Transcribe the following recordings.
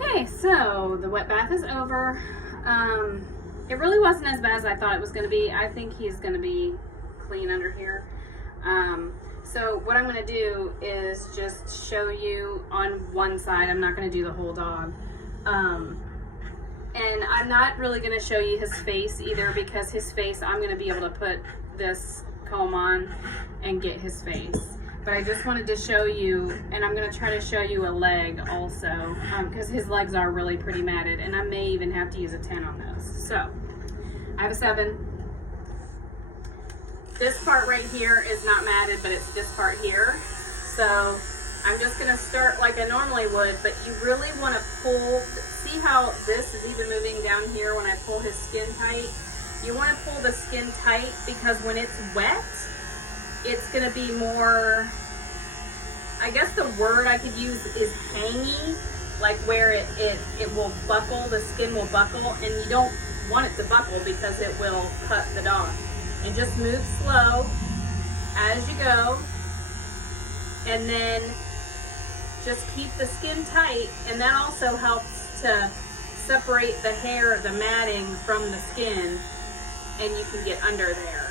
Okay, so the wet bath is over. It really wasn't as bad as I thought it was going to be. I think he's going to be clean under here. So what I'm going to do is just show you on one side. I'm not going to do the whole dog. And I'm not really going to show you his face either, because his face, I'm going to be able to put this comb on and get his face. But I just wanted to show you, and I'm going to try to show you a leg also, because his legs are really pretty matted, and I may even have to use a 10 on those. So I have a 7. This part right here is not matted, but it's this part here. So I'm just going to start like I normally would, but you really want to pull. See how this is even moving down here when I pull his skin tight? You want to pull the skin tight, because when it's wet, it's going to be more, I guess the word I could use is hangy, like where it will buckle, the skin will buckle, and you don't want it to buckle because it will cut the dog. And just move slow as you go, and then just keep the skin tight, and that also helps to separate the hair, the matting from the skin, and you can get under there.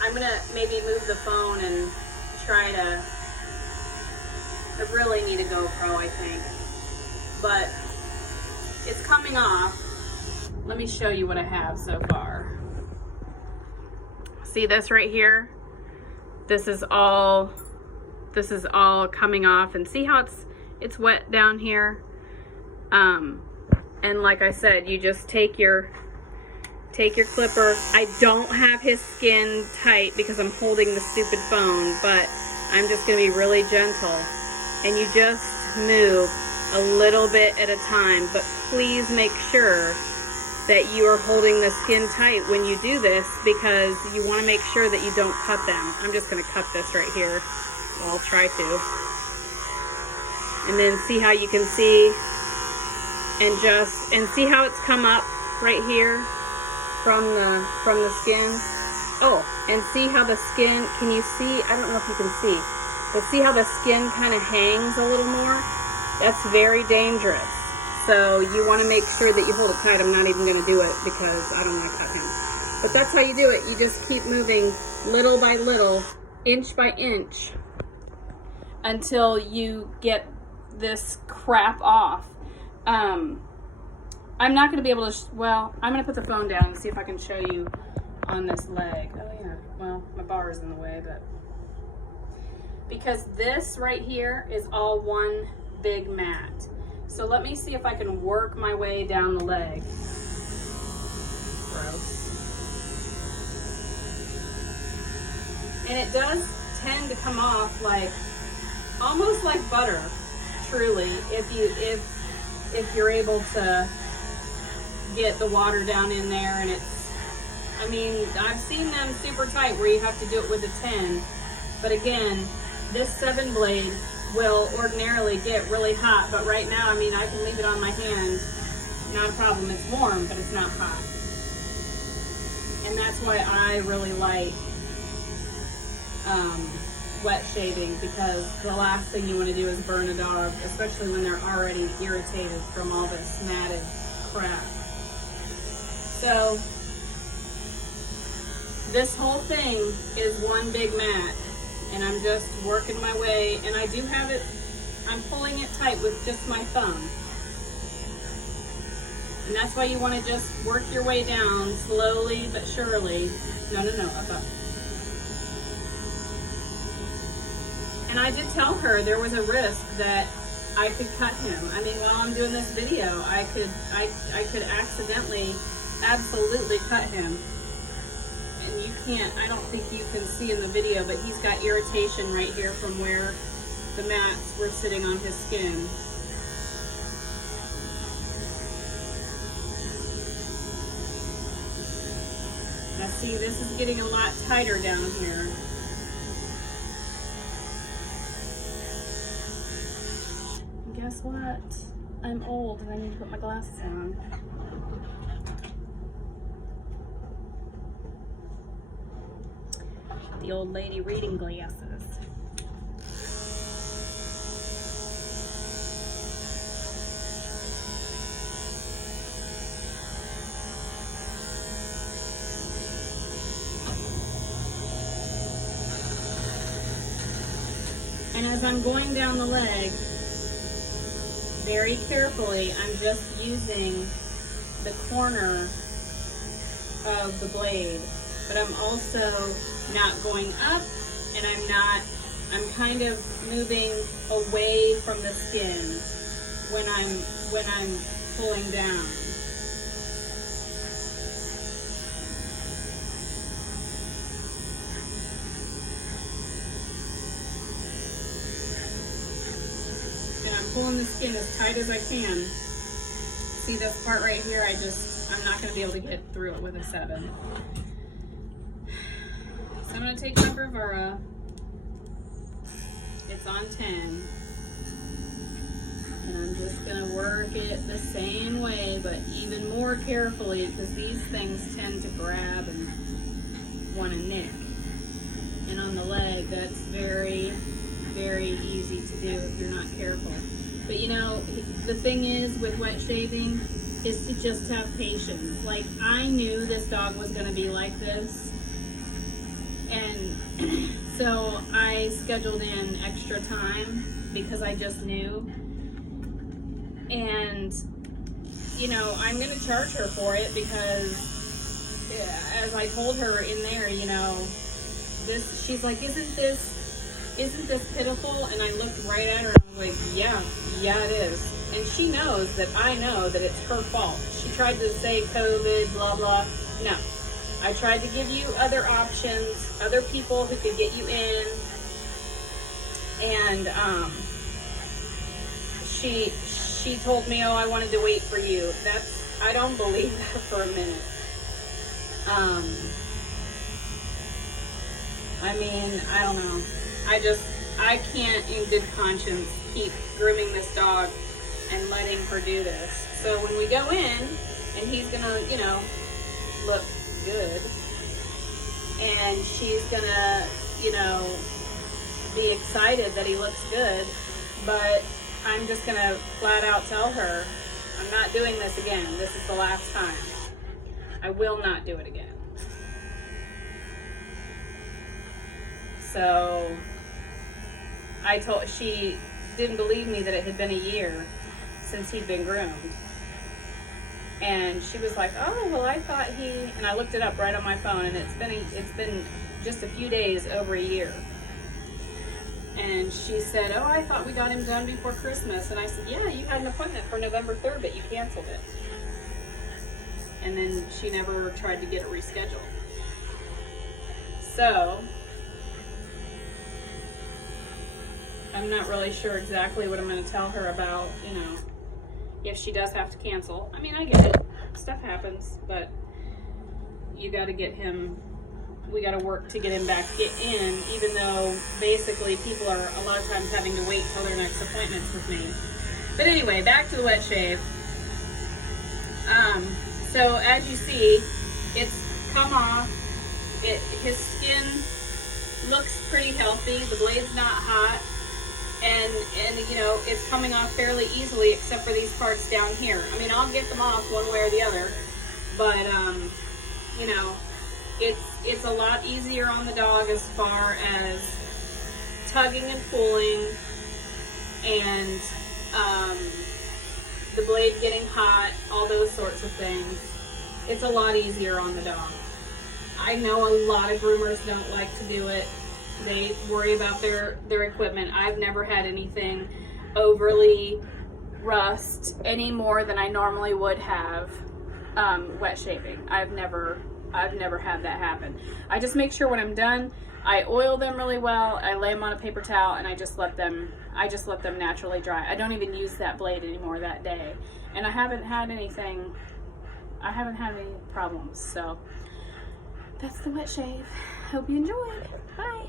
I'm gonna maybe move the phone and try to, I really need a GoPro, I think, but it's coming off. Let me show you what I have so far. See this right here? This is all coming off, and see how it's wet down here? And like I said, you just take your clipper. I don't have his skin tight because I'm holding the stupid phone, but I'm just gonna be really gentle, and you just move a little bit at a time, but please make sure that you are holding the skin tight when you do this, because you want to make sure that you don't cut them. I'm just going to cut this right here. Well, I'll try to. And then see how you can see, and see how it's come up right here from the skin. Oh, and see how the skin, can you see? I don't know if you can see, but see how the skin kind of hangs a little more? That's very dangerous. So you want to make sure that you hold it tight. I'm not even going to do it because I don't want to cut him. But that's how you do it. You just keep moving little by little, inch by inch, until you get this crap off. I'm not going to be able to, well, I'm going to put the phone down and see if I can show you on this leg. Oh yeah, well, my bar is in the way, but because this right here is all one big mat. So let me see if I can work my way down the leg. Gross. And it does tend to come off like, almost like butter, truly, if you're able to get the water down in there. And it's, I mean, I've seen them super tight where you have to do it with a 10. But again, this 7 blade will ordinarily get really hot, but right now, I mean, I can leave it on my hand, not a problem. It's warm, but it's not hot. And that's why I really like wet shaving, because the last thing you want to do is burn a dog, especially when they're already irritated from all this matted crap. So this whole thing is one big mat, and I'm just working my way, and I do have it, I'm pulling it tight with just my thumb. And that's why you want to just work your way down slowly but surely. No, up. And I did tell her there was a risk that I could cut him. I mean, while I'm doing this video, I could accidentally, absolutely cut him. And you can't, I don't think you can see in the video, but he's got irritation right here from where the mats were sitting on his skin. Now see, this is getting a lot tighter down here. And guess what? I'm old and I need to put my glasses on. The old lady reading glasses. as I'm going down the leg, very carefully, I'm just using the corner of the blade, but I'm also not going up, and I'm kind of moving away from the skin when I'm pulling down. And I'm pulling the skin as tight as I can. See this part right here? I'm not going to be able to get through it with a 7. So I'm going to take my Bravura. It's on 10. And I'm just going to work it the same way, but even more carefully, because these things tend to grab and want to nick. And on the leg, that's very, very easy to do if you're not careful. But you know, the thing is with wet shaving is to just have patience. Like, I knew this dog was going to be like this, and so I scheduled in extra time because I just knew. And you know, I'm going to charge her for it because, as I told her in there, you know, she's like, isn't this pitiful? And I looked right at her and I was like, yeah it is. And she knows that I know that it's her fault. She tried to say COVID, blah blah. No, I tried to give you other options, other people who could get you in, and she told me, oh, I wanted to wait for you. I don't believe that for a minute. I mean, I don't know. I can't in good conscience keep grooming this dog and letting her do this. So when we go in and he's gonna, you know, look good, and she's gonna, you know, be excited that he looks good, but I'm just gonna flat out tell her, I'm not doing this again. This is the last time. I will not do it again. So she didn't believe me that it had been a year since he'd been groomed. And she was like, oh, well, I thought and I looked it up right on my phone, and it's been just a few days over a year. And she said, oh, I thought we got him done before Christmas. And I said, yeah, you had an appointment for November 3rd, but you canceled it. And then she never tried to get it rescheduled. So I'm not really sure exactly what I'm going to tell her about, you know, if she does have to cancel. I mean, I get it. Stuff happens, but you got to get him, we got to work to get him back in, even though basically people are a lot of times having to wait till their next appointments with me. But anyway, back to the wet shave. So as you see, it's come off. His skin looks pretty healthy. The blade's not hot. And you know, it's coming off fairly easily, except for these parts down here. I mean, I'll get them off one way or the other, but you know, it's a lot easier on the dog as far as tugging and pulling, and the blade getting hot, all those sorts of things. It's a lot easier on the dog. I know a lot of groomers don't like to do it. They worry about their equipment. I've never had anything overly rust any more than I normally would have wet shaving. I've never had that happen. I just make sure when I'm done, I oil them really well, I lay them on a paper towel, and I just let them naturally dry. I don't even use that blade anymore that day. And I haven't had any problems. So that's the wet shave. Hope you enjoyed. Bye.